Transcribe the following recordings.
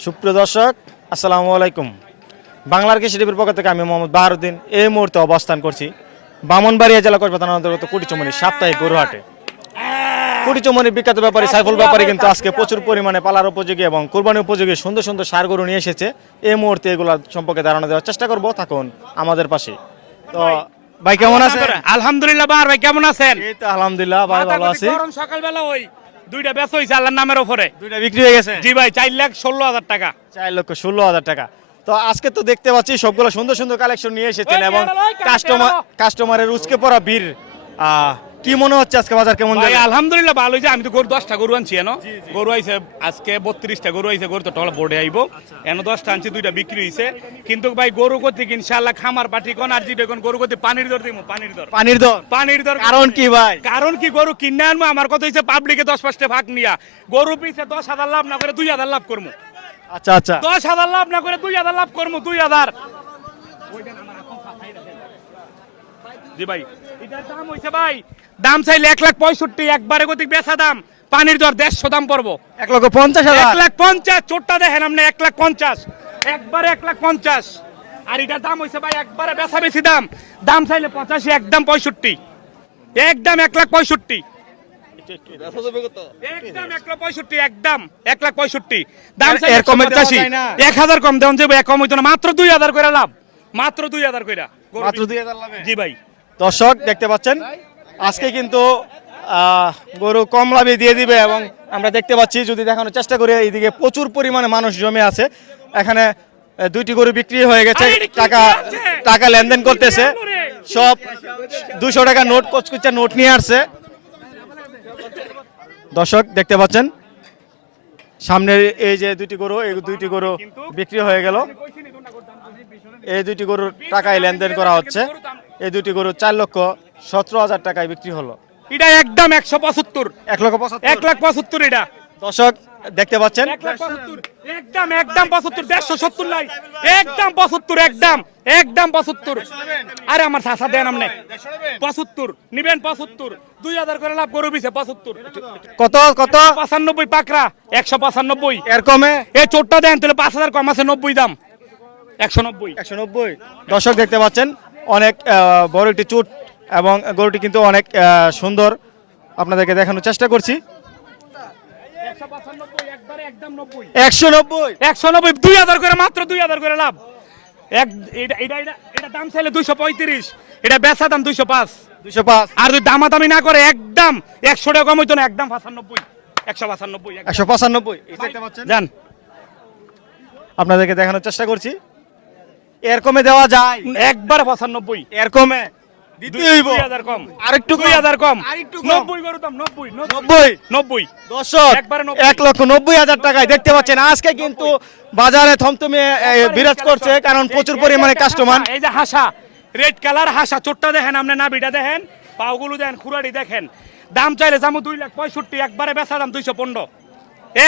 সুপ্রিয় দর্শক আসসালামু আলাইকুম। বাংলার কৃষি টিভির পক্ষ থেকে আমি মোহাম্মদ বাহারুদ্দিন এই মুহূর্তে অবস্থান করছি বামনবাড়িয়া জেলা কসবা অন্তর্গত কুটিচমনি সাপ্তাহিক গরুহাটে। কুটিচমনি বিখ্যাত ব্যাপারী সাইফুল ব্যাপারী কিন্তু আজকে প্রচুর পরিমাণে পালার উপযোগী এবং কোরবানি উপযোগী সুন্দর সুন্দর সার গরু নিয়ে এসেছে। এই মুহূর্তে এগুলো সম্পর্কে ধারণা দেওয়ার চেষ্টা করব। থাকুন আমাদের পাশে। তো ভাই কেমন আছেন? আলহামদুলিল্লাহ ভাই কেমন আছেন? এই তো আলহামদুলিল্লাহ ভাই ভালো আছি। সকালবেলা ওই। দুইটা বেচ হয়েছে আল্লাহর নামের ওপরে দুইটা বিক্রি হয়ে গেছে? জি ভাই চার লাখ ষোলো হাজার টাকা। চার লক্ষ ষোলো হাজার টাকা। তো আজকে তো দেখতে পাচ্ছি সবগুলো সুন্দর সুন্দর কালেকশন নিয়ে এসেছেন এবং কাস্টমার কাস্টমারের উচকে পড়া বীর আহ, কি মনে হচ্ছে আজকে বাজার কেমন ভাই আলহামদুলিল্লাহ ভালো হয়েছে। আমি তো গরু দশটা গরু আনছি এনো। গরু আইছে আজকে বত্রিশটা গরু আইছে গরু তো টলা বোর্ডে আইব। এনো দশটা আনছি দুইটা বিক্রি হয়েছে কিন্তু ভাই গরু করতে ইনশাল্লাহ খামার পাঠি কোন আর জিবে কোন গরু করতে পানির দর দিব পানির দর। পানির দর? পানির দর কারণ কি ভাই? কারণ কি গরু কিনে আনব আমার কথা হচ্ছে পাবলিকে দশ পাঁচটা ভাগ নিয়া। গরু পিছে দশ হাজার লাভ না করে দুই হাজার লাভ করব আচ্ছা আচ্ছা। দশ হাজার লাভ না করে দুই হাজার লাভ করব দুই হাজার। জি ভাই। এটার দাম হইছে ভাই দাম চাইলে এক লাখ পঁয়ষট্টি একবারে গতিক বেচা দাম। পানির দর দেড়শো দাম পড়ব। এক লক্ষ পঞ্চাশ এক লাখ পঞ্চাশ চোরটা দেখেন আপনি এক লাখ পঞ্চাশ। একবারে এক লাখ পঞ্চাশ। আর এটার দাম হইছে ভাই একবারে বেচা বেশি দাম। দাম চাইলে পঁচাশি একদম পঁয়ষট্টি। একদম এক লাখ পঁয়ষট্টি। একদম এক লাখ পঁয়ষট্টি একদম এক লাখ পঁয়ষট্টি। দাম এর- কমে? এক হাজার কম কম হইতো না মাত্র দুই হাজার করে লাভ। মাত্র দুই হাজার করে মাত্র দুই হাজার লাভে। জি ভাই। দর্শক দেখতে পাচ্ছেন আজকে কিন্তু গরু কম লাভে দিয়ে দিবে এবং আমরা দেখতে পাচ্ছি যদি দেখানোর চেষ্টা করি এইদিকে প্রচুর পরিমাণে মানুষ জমে আছে। এখানে দুইটি গরু বিক্রি হয়ে গেছে টাকা টাকা লেনদেন করতেছে। সব দুশো টাকা নোট কচকুচা নোট নিয়ে আসছে। দর্শক দেখতে পাচ্ছেন সামনের এই যে দুইটি গরু এই দুইটি গরু বিক্রি হয়ে গেল। এই দুইটি গরুর টাকায় লেনদেন করা হচ্ছে। এই দুটি গরু চার লক্ষ সতেরো হাজার টাকায় বিক্রি হলো। এটা একদম একশো পঁচাত্তর। এক লক্ষ পঁচাত্তর। এক লাখ পঁচাত্তর এটা। দর্শক দেখতে পাচ্ছেন? একদম একদম পঁচাত্তর। দেড়শো সত্তর লাই। একদম পঁচাত্তর একদম। একদম পঁচাত্তর। আরে আমার শাসা দেন আমনে। পঁচাত্তর। নিবেন পঁচাত্তর। দুই হাজার করে লাভ গরু বিছে পঁচাত্তর। কত কত? পঁচানব্বই পাকড়া একশো পঁচানব্বই। এর কমে? এ চোরটা দেন তাহলে পাঁচ হাজার কম আছে নব্বই দাম। একশো নব্বই। একশো নব্বই। দর্শক দেখতে পাচ্ছেন? অনেক বড় একটি চুট এবং গরুটি কিন্তু অনেক সুন্দর। আপনাদেরকে দেখানোর চেষ্টা করছি। একশো পঁচানব্বই একবারে একদম নব্বই। একশো নব্বই দুই হাজার করে মাত্র দুই হাজার করে লাভ। এক এটা এটা দাম চাইলে দুইশো পঁয়ত্রিশ এটা বেচা দাম দুইশো পাঁচ। দুশো পাঁচ। আর যদি দামাদামি না করে একদম একশো টাকা কম হইতো না একদম পঁচানব্বই একশো পঁচানব্বই একশো পঁচানব্বই আপনাদেরকে দেখানোর চেষ্টা করছি। এর কমে দেওয়া যায়। একবার পঁচানব্বই। এর কমে। দেখতে পাচ্ছেন আজকে কিন্তু বাজারে থমথমে বিরাজ করছে। কারণ প্রচুর পরিমাণে কাস্টমার এই যে হাসা রেড কালার হাসা চোটটা দেখেন আপনি দেখেন পাওগুলো দেখেন খুরাড়ি দেখেন। দাম চাইলে যাব দুই লাখ পঁয়ষট্টি একবারে বেচা দাম দুইশো পনেরো।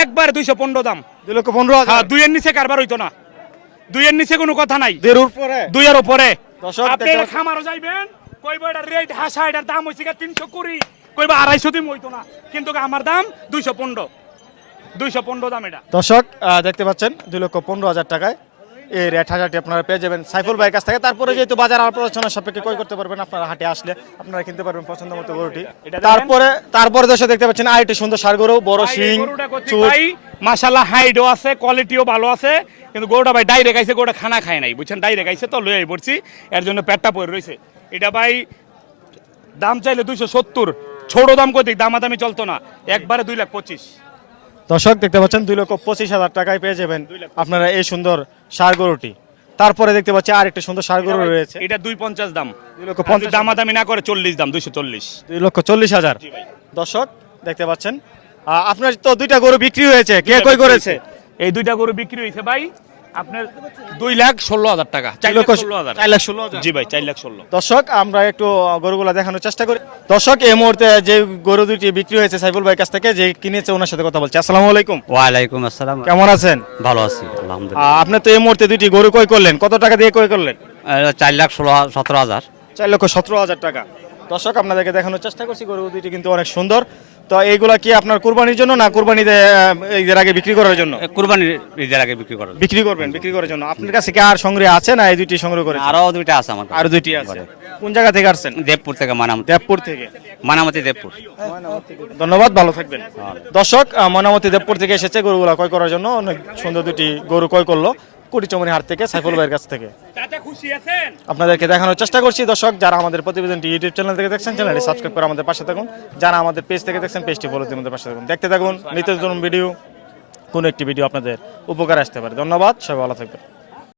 একবারে দুইশো পনেরো দাম। দুই লক্ষ পনেরো হ্যাঁ দুইয়ের নিচে কারবার হইতো না। দুইয়ের নিচে কোনো কথা নাই। দুইয়ের উপরে। দুইয়ের উপরে। দর্শক আপনি দেখতে খামারও যাইবেন কইবা এটা রেট হাসা এটার দাম হইছে তিনশো কুড়ি। কইবা আড়াইশো দিম হইতো না কিন্তু আমার দাম দুইশো পনেরো। দুইশো পনেরো দাম এটা। দর্শক দেখতে পাচ্ছেন দুই লক্ষ পনেরো হাজার টাকায় এই রেট হাজারটি আপনারা পেয়ে যাবেন সাইফুল ভাইয়ের কাছ থেকে। তারপরে যেহেতু বাজার আলোচনা সাপেক্ষে ক্রয় করতে পারবেন আপনারা হাটে আসলে আপনারা কিনতে পারবেন পছন্দ মতো গরুটি। তারপরে তারপরে দর্শক দেখতে পাচ্ছেন আরেকটি সুন্দর সার গরু বড় শিং চুট ভাই মাশাল্লাহ হাইটও আছে কোয়ালিটিও ভালো আছে। কিন্তু গরুটা ভাই ডাইরেক্ট আইছে গরুটা খানা খায় নাই বুঝছেন? ডাইরেক্ট আইছে তো লয়ে পড়ছি এর জন্য পেটটা পড়ে রয়েছে এটা ভাই দাম চাইলে দুইশো সত্তর ছোট দাম কত দামাদামি চলতো না একবারে দুই লাখ পঁচিশ। দর্শক দেখতে পাচ্ছেন দুই লক্ষ পঁচিশ হাজার টাকায় পেয়ে যাবেন আপনারা এই সুন্দর সার গরুটি। তারপরে দেখতে পাচ্ছি আরেকটি সুন্দর সার গরু রয়েছে। এটা দুই পঞ্চাশ দাম। দুই লক্ষ আর পঞ্চাশ দামাদামি না করে চল্লিশ দাম দুইশো চল্লিশ। দুই লক্ষ চল্লিশ হাজার। দর্শক দেখতে পাচ্ছেন আপনার তো দুইটা গরু বিক্রি হয়েছে। কে কই করেছে? এই দুইটা গরু বিক্রি হয়েছে ভাই আপনার দুই লাখ ষোলো হাজার টাকা। চার লক্ষ ষোলো হাজার। চার লাখ ষোলো হাজার। জি ভাই চার লাখ ষোলো। দর্শক আমরা একটু গরুগুলা দেখানোর চেষ্টা করি। দর্শক এই মুহূর্তে যে গরু দুটি বিক্রি হয়েছে সাইফুল ভাইয়ের কাছ থেকে যে কিনেছে ওনার সাথে কথা বলছি। আসসালামু আলাইকুম। ওয়ালাইকুম আসসালাম। কেমন আছেন? ভালো আছি আলহামদুলিল্লাহ। আপনি তো এই মুহূর্তে দুটি গরু কই করলেন। কত টাকা দিয়ে কই করলেন? চার লাখ ষোলো সতেরো হাজার। চার লক্ষ সতেরো হাজার টাকা। দর্শক আপনাদেরকে দেখানোর চেষ্টা করছি। গরু দুটি কিন্তু অনেক সুন্দর। তো এইগুলা কি আপনার কুরবানির জন্য না কুরবানিতে আহ, ঈদের আগে বিক্রি করার জন্য? কুরবানির ঈদের আগে বিক্রি করা বিক্রি করবেন বিক্রি করার জন্য। আপনার কাছে কি আর সংগ্রহ আছে না এই দুইটি সংগ্রহ করে আরও দুইটা আছে আমার। আর দুইটি আছে। কোন জায়গা থেকে আসছেন? দেবপুর থেকে মানামতি। দেবপুর থেকে। মানামতি দেবপুর। ধন্যবাদ ভালো থাকবেন। দর্শক মানামতি দেবপুর থেকে এসেছে গরুগুলা ক্রয় করার জন্য। অনেক সুন্দর দুটি গরু ক্রয় করল। কুটিচমনি হাট থেকে সাইফুল ভাইয়ের কাছ থেকে। আপনাদেরকে দেখানোর চেষ্টা করছি দর্শক যারা আমাদের প্রতিবেদনটি ইউটিউব চ্যানেল থেকে দেখছেন চ্যানেলটি সাবস্ক্রাইব করে আমাদের পাশে থাকুন। যারা আমাদের পেজ থেকে দেখছেন পেজটি ফলো দিয়ে আমাদের পাশে থাকুন। দেখতে থাকুন নিত্য নতুন ভিডিও কোনো একটি ভিডিও আপনাদের উপকার আসতে পারে। ধন্যবাদ সবাই ভালো থাকবেন।